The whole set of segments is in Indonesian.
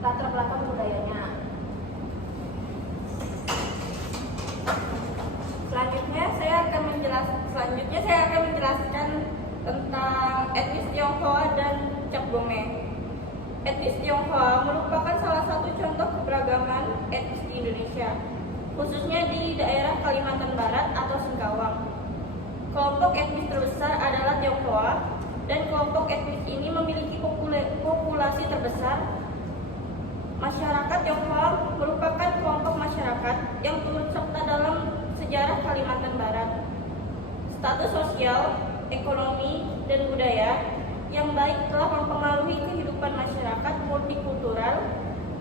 latar belakang budayanya. Selanjutnya saya akan menjelaskan tentang etnis Tionghoa dan Cap Gome. Etnis Tionghoa merupakan salah satu contoh keberagaman etnis di Indonesia, khususnya di daerah Kalimantan Barat atau Singkawang. Kelompok etnis terbesar adalah Tionghoa, dan kelompok etnis ini memiliki populasi terbesar. Masyarakat Tionghoa merupakan kelompok masyarakat yang turut serta dalam sejarah Kalimantan Barat. Status sosial, ekonomi, dan budaya yang baik telah mempengaruhi kehidupan masyarakat multikultural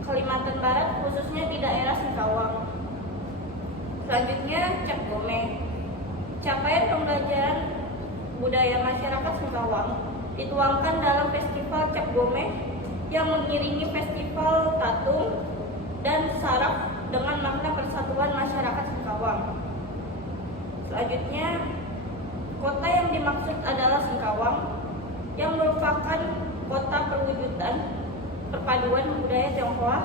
Kalimantan Barat, khususnya di daerah Singkawang. Selanjutnya, Cap Gome. Capaian pembelajaran budaya masyarakat Singkawang dituangkan dalam Festival Cap Gome yang mengiringi Festival Tatung dan Saraf dengan makna persatuan masyarakat Singkawang. Selanjutnya, kota yang dimaksud adalah Singkawang, yang merupakan kota perwujudan perpaduan budaya Tionghoa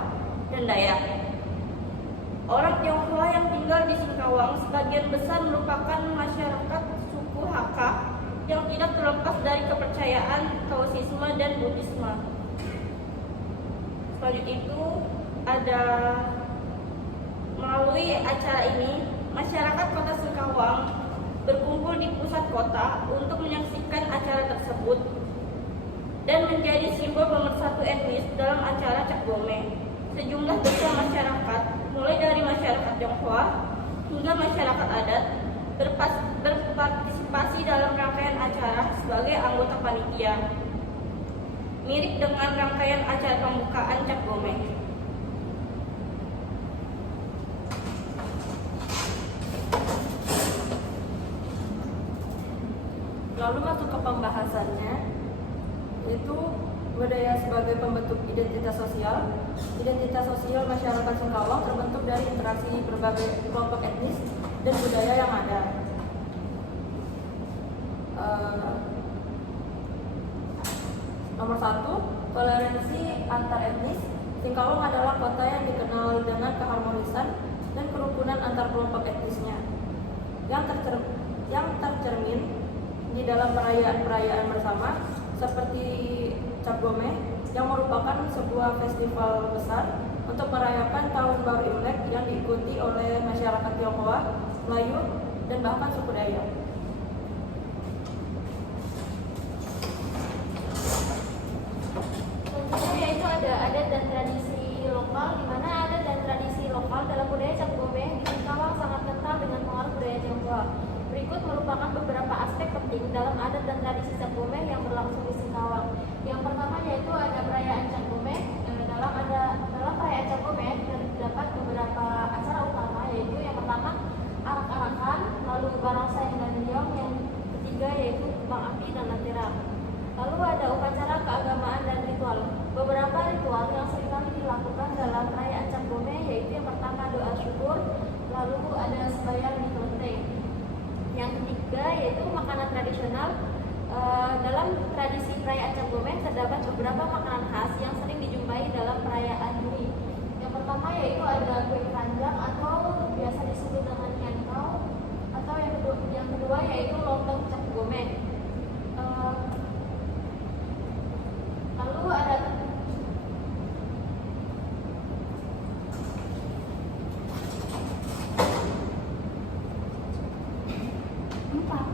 dan Dayak. Orang Tionghoa yang tinggal di Singkawang sebagian besar merupakan masyarakat suku Hakka yang tidak terlepas dari kepercayaan Taoisme dan Buddhisme. Selanjutnya itu ada melalui acara ini, masyarakat kota Singkawang berkumpul di pusat kota untuk menyaksikan acara tersebut dan menjadi simbol pemersatu etnis dalam acara Cap Gome. Sejumlah besar masyarakat, mulai dari masyarakat Tionghoa hingga masyarakat adat, berpartisipasi dalam rangkaian acara sebagai anggota panitia, mirip dengan rangkaian acara pembukaan Cap Gome. Lalu masuk ke pembahasannya, yaitu budaya sebagai pembentuk identitas sosial. Identitas sosial masyarakat Singkawang terbentuk dari interaksi berbagai kelompok etnis dan budaya yang ada. Nomor 1, toleransi antar etnis. Singkawang adalah kota yang dikenal dengan keharmonisan dan kerukunan antar kelompok etnisnya, yang tercermin di dalam perayaan-perayaan bersama seperti Cap Gome yang merupakan sebuah festival besar untuk merayakan Tahun Baru Imlek yang diikuti oleh masyarakat Tionghoa, Melayu, dan bahkan suku Dayak. Selanjutnya yaitu ada adat dan tradisi lokal, di mana adat dan tradisi lokal dalam budaya Cap Gome di Singkawang sangat kental dengan pengaruh budaya Tionghoa. Berikut merupakan beberapa aspek penting dalam adat dan tradisi Cap Gome yang berlangsung di Singkawang. Yang pertama yaitu ada perayaan Cap Gome. Dalam perayaan Cap Gome terdapat beberapa acara utama, yaitu yang pertama arak-arakan, lalu barongsai dan liong, yang ketiga yaitu kembang api dan lentera. Lalu ada upacara keagamaan dan ritual. Beberapa ritual yang seringkali dilakukan dalam perayaan Cap Gome yaitu yang pertama doa syukur, lalu ada sembahyang di kelenteng. Yang ketiga yaitu makanan tradisional. Dalam tradisi perayaan Cap Gome terdapat beberapa makanan khas yang sering dijumpai dalam perayaan ini. Yang pertama yaitu ada kue keranjang atau biasa disebut dengan nyentau, atau yang kedua yaitu lontong Cap Gome. Lalu ada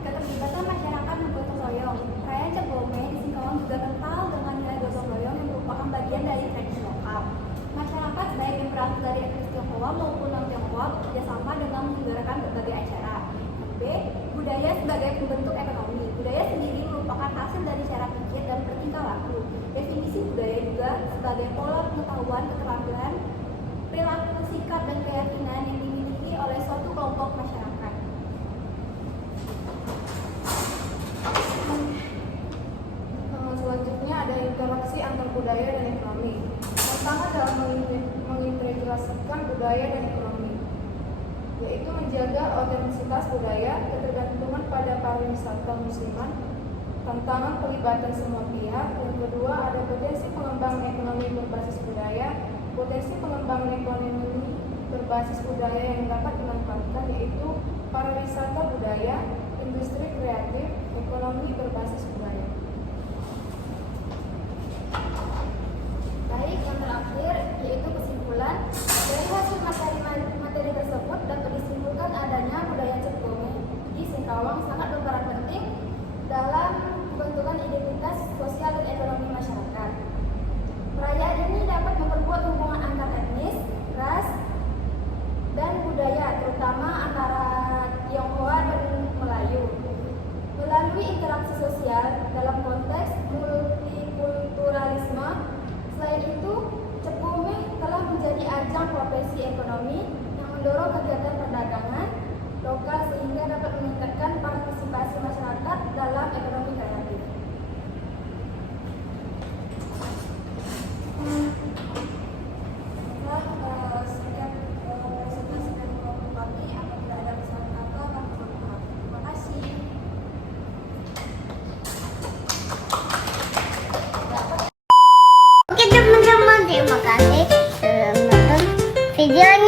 keterlibatan masyarakat bergotong royong. Perayaan Cap Gome di Singkawang juga kental dengan nilai gotong royong yang merupakan bagian dari tradisi lokal. Masyarakat baik yang berasal dari etnis Tionghoa maupun non-Tionghoa bekerjasama dengan menyelenggarakan berbagai acara. B. Budaya sebagai pembentuk ekonomi. Budaya sendiri merupakan hasil dari cara pikir dan bertingkah laku. Definisi budaya juga sebagai pola pengetahuan, keterampilan, perilaku, sikap, dan keyakinan yang dimiliki oleh suatu kelompok masyarakat. Selanjutnya ada interaksi antar budaya dan ekonomi. Tantangan dalam mengintegrasikan budaya dan ekonomi, yaitu menjaga otentisitas budaya, ketergantungan pada pariwisata musliman, tantangan pelibatan semua pihak. Yang kedua ada potensi pengembangan ekonomi berbasis budaya, Potensi pengembangan ekonomi berbasis budaya yang dapat dimanfaatkan yaitu pariwisata budaya, industri kreatif, ekonomi berbasis budaya. Baik, yang terakhir yaitu kesimpulan. Dari hasil materi tersebut dapat disimpulkan adanya budaya Cap Gomeh di Singkawang sangat berperan penting dalam pembentukan identitas sosial dan ekonomi masyarakat. Perayaan ini dapat memperkuat hubungan antar etnis, ras, dan budaya, terutama antara Tionghoa dan Melayu. Melalui interaksi sosial dalam konteks multikulturalisme, selain itu, Cap Gomeh telah menjadi ajang profesi ekonomi yang mendorong kegiatan perdagangan lokal sehingga dapat meningkatkan partisipasi masyarakat dalam ekonomi kreatif. Sekian presentasi dari kelompok kami. Apabila ada kesalahan kata, kami mohon maaf. Terima kasih. Oke teman-teman, terima kasih sudah menonton videonya.